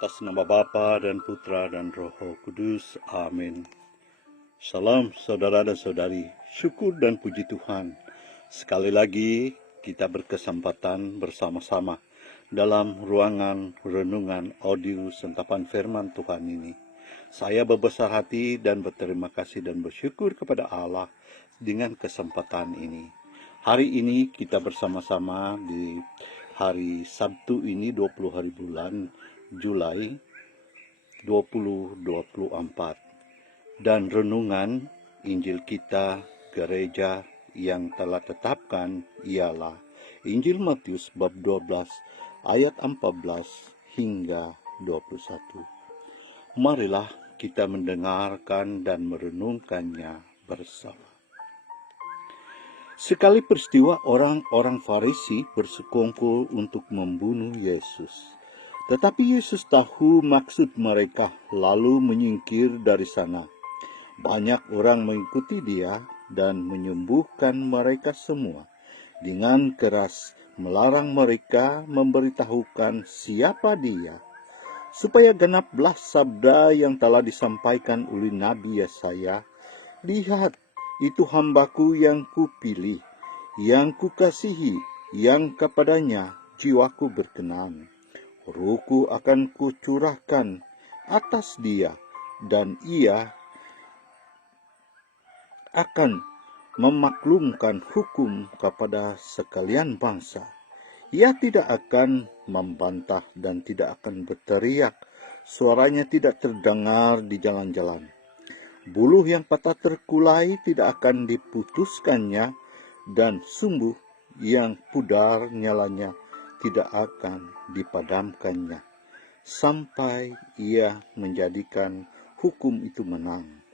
Atas nama Bapa dan Putra dan Roh Kudus. Amin. Salam saudara dan saudari, syukur dan puji Tuhan. Sekali lagi kita berkesempatan bersama-sama dalam ruangan renungan audio sentapan firman Tuhan ini. Saya berbesar hati dan berterima kasih dan bersyukur kepada Allah dengan kesempatan ini. Hari ini kita bersama-sama di hari Sabtu ini 20 hari bulan Julai 2024. Dan renungan Injil kita gereja yang telah tetapkan ialah Injil Matius bab 12 ayat 14 hingga 21. Marilah kita mendengarkan dan merenungkannya bersama. Sekali peristiwa orang-orang Farisi bersekongkol untuk membunuh Yesus. Tetapi Yesus tahu maksud mereka, lalu menyingkir dari sana. Banyak orang mengikuti dia dan menyembuhkan mereka semua. Dengan keras melarang mereka memberitahukan siapa dia, supaya genaplah sabda yang telah disampaikan oleh Nabi Yesaya. Lihat, itu hambaku yang kupilih, yang kukasihi, yang kepadanya jiwaku berkenan. Ruhku akan kucurahkan atas dia, dan ia akan memaklumkan hukum kepada sekalian bangsa. Ia tidak akan membantah dan tidak akan berteriak, suaranya tidak terdengar di jalan-jalan. Buluh yang patah terkulai tidak akan diputuskannya, dan sumbu yang pudar nyalanya tidak akan dipadamkannya, sampai ia menjadikan hukum itu menang.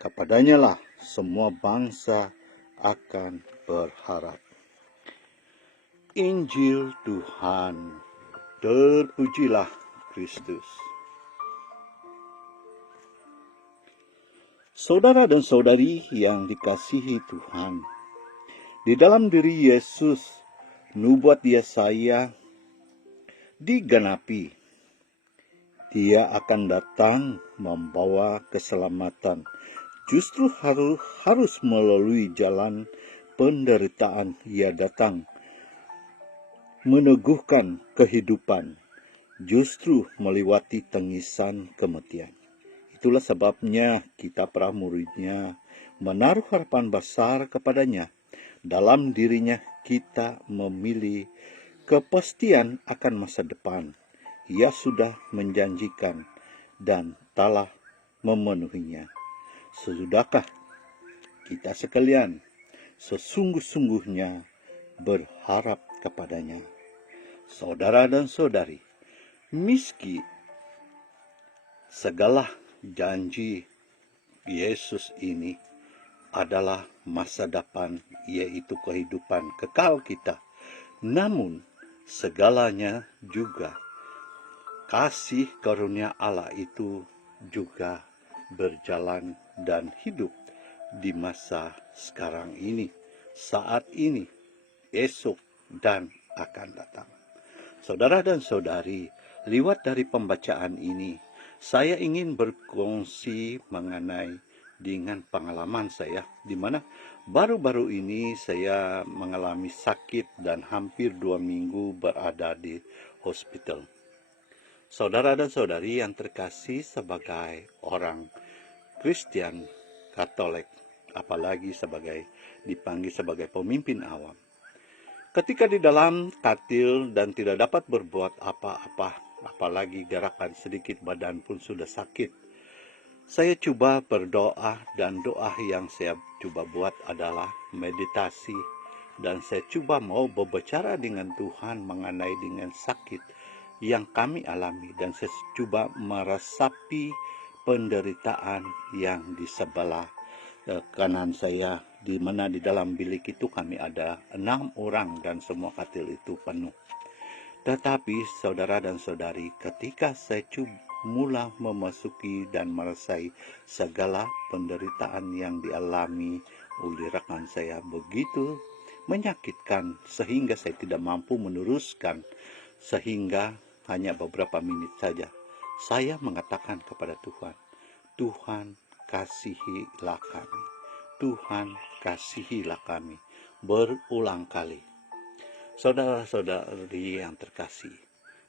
Kepadanya lah semua bangsa akan berharap. Injil Tuhan, terpujilah Kristus. Saudara dan saudari yang dikasihi Tuhan, di dalam diri Yesus, nubuat Yesaya digenapi. Dia akan datang membawa keselamatan. Justru harus melalui jalan penderitaan ia datang, meneguhkan kehidupan, justru melewati tangisan kematian. Itulah sebabnya kita para muridnya menaruh harapan besar kepadanya. Dalam dirinya kita memilih kepastian akan masa depan. Ia sudah menjanjikan dan telah memenuhinya. Sesudahkah kita sekalian sesungguh-sungguhnya berharap kepadanya? Saudara dan saudari, meski segala janji Yesus ini adalah masa depan, yaitu kehidupan kekal kita. Namun, segalanya juga kasih karunia Allah itu juga berjalan dan hidup di masa sekarang ini, saat ini, esok, dan akan datang. Saudara dan saudari, lewat dari pembacaan ini, saya ingin berkongsi mengenai dengan pengalaman saya, di mana baru-baru ini saya mengalami sakit dan hampir 2 minggu berada di hospital. Saudara dan saudari yang terkasih, sebagai orang Kristen Katolik, apalagi dipanggil sebagai pemimpin awam, ketika di dalam katil dan tidak dapat berbuat apa-apa, apalagi gerakan sedikit badan pun sudah sakit, saya coba berdoa, dan doa yang saya coba buat adalah meditasi, dan saya coba mau berbicara dengan Tuhan mengenai dengan sakit yang kami alami, dan saya coba meresapi penderitaan yang di sebelah kanan saya, di mana di dalam bilik itu kami ada 6 orang dan semua katil itu penuh. Tetapi saudara dan saudari, ketika saya mula memasuki dan merasai segala penderitaan yang dialami oleh rekan saya begitu menyakitkan, sehingga saya tidak mampu meneruskan, sehingga hanya beberapa menit saja, saya mengatakan kepada Tuhan, Tuhan kasihilah kami, Tuhan kasihilah kami, berulang kali. Saudara-saudari yang terkasih,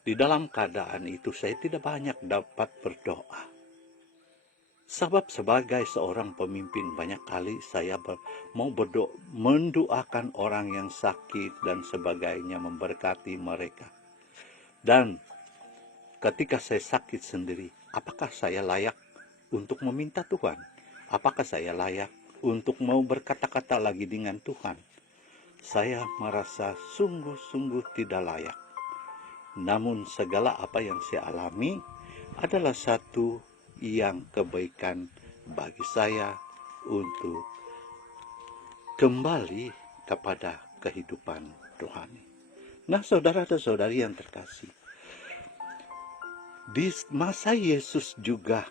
di dalam keadaan itu saya tidak banyak dapat berdoa. Sebab sebagai seorang pemimpin banyak kali saya mau mendoakan orang yang sakit dan sebagainya, memberkati mereka. Dan ketika saya sakit sendiri, apakah saya layak untuk meminta Tuhan? Apakah saya layak untuk mau berkata-kata lagi dengan Tuhan? Saya merasa sungguh-sungguh tidak layak. Namun segala apa yang saya alami adalah satu yang kebaikan bagi saya untuk kembali kepada kehidupan rohani. Nah, saudara dan saudari yang terkasih, di masa Yesus juga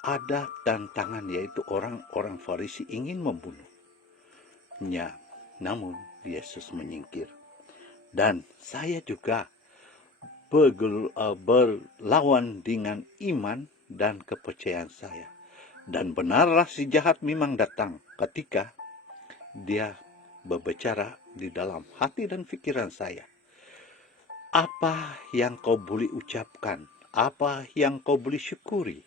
ada tantangan, yaitu orang-orang Farisi ingin membunuhnya. Namun Yesus menyingkir. Dan saya juga berlawan dengan iman dan kepercayaan saya. Dan benarlah si jahat memang datang ketika dia berbicara di dalam hati dan pikiran saya. Apa yang kau boleh ucapkan? Apa yang kau boleh syukuri?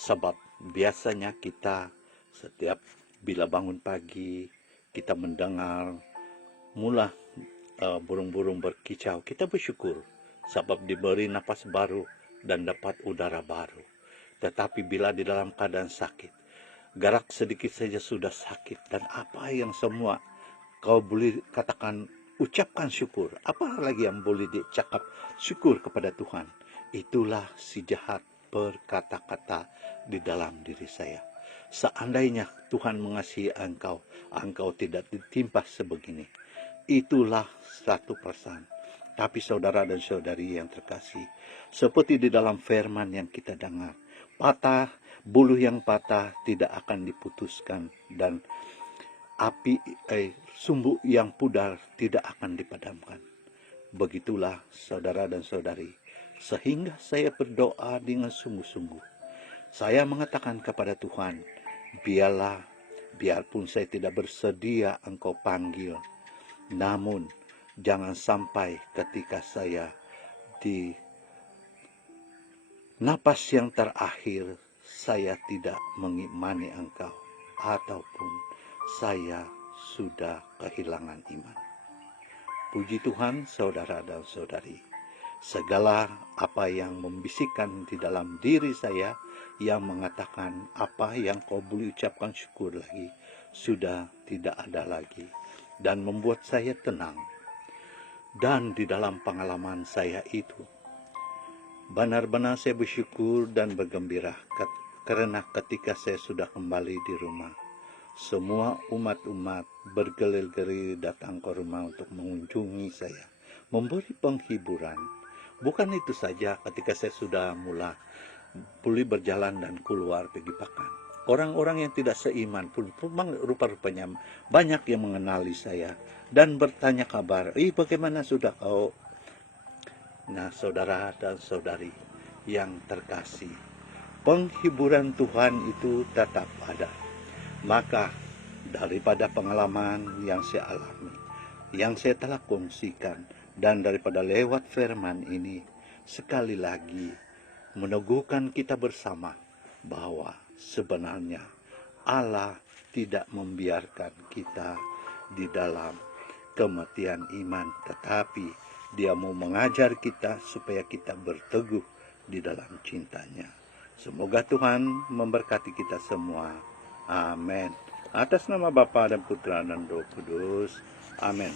Sebab biasanya kita setiap bila bangun pagi, kita mendengar mula burung-burung berkicau, kita bersyukur sebab diberi napas baru dan dapat udara baru. Tetapi bila di dalam keadaan sakit, gerak sedikit saja sudah sakit, dan apa yang semua kau boleh katakan, ucapkan syukur, apa lagi yang boleh dicakap syukur kepada Tuhan? Itulah si jahat berkata-kata di dalam diri saya. Seandainya Tuhan mengasihi engkau, engkau tidak ditimpa sebegini. Itulah 100%. Tapi saudara dan saudari yang terkasih, seperti di dalam firman yang kita dengar, bulu yang patah tidak akan diputuskan, dan sumbu yang pudar tidak akan dipadamkan. Begitulah saudara dan saudari, sehingga saya berdoa dengan sungguh-sungguh. Saya mengatakan kepada Tuhan, biarpun saya tidak bersedia engkau panggil, namun jangan sampai ketika saya di napas yang terakhir saya tidak mengimani engkau, ataupun saya sudah kehilangan iman. Puji Tuhan, saudara dan saudari, segala apa yang membisikkan di dalam diri saya yang mengatakan apa yang kau boleh ucapkan syukur lagi, sudah tidak ada lagi, dan membuat saya tenang. Dan di dalam pengalaman saya itu, benar-benar saya bersyukur dan bergembira karena ketika saya sudah kembali di rumah, semua umat-umat bergelir-gelir datang ke rumah untuk mengunjungi saya, memberi penghiburan. Bukan itu saja, ketika saya sudah mulai boleh berjalan dan keluar pergi makan, orang-orang yang tidak seiman pun rupa-rupanya banyak yang mengenali saya dan bertanya kabar, bagaimana sudah kau? Nah, saudara dan saudari yang terkasih, penghiburan Tuhan itu tetap ada. Maka daripada pengalaman yang saya alami, yang saya telah kongsikan, dan daripada lewat firman ini, sekali lagi meneguhkan kita bersama bahwa sebenarnya Allah tidak membiarkan kita di dalam kematian iman, tetapi Dia mau mengajar kita supaya kita berteguh di dalam cintanya. Semoga Tuhan memberkati kita semua. Amin. Atas nama Bapa dan Putra dan Roh Kudus. Amin.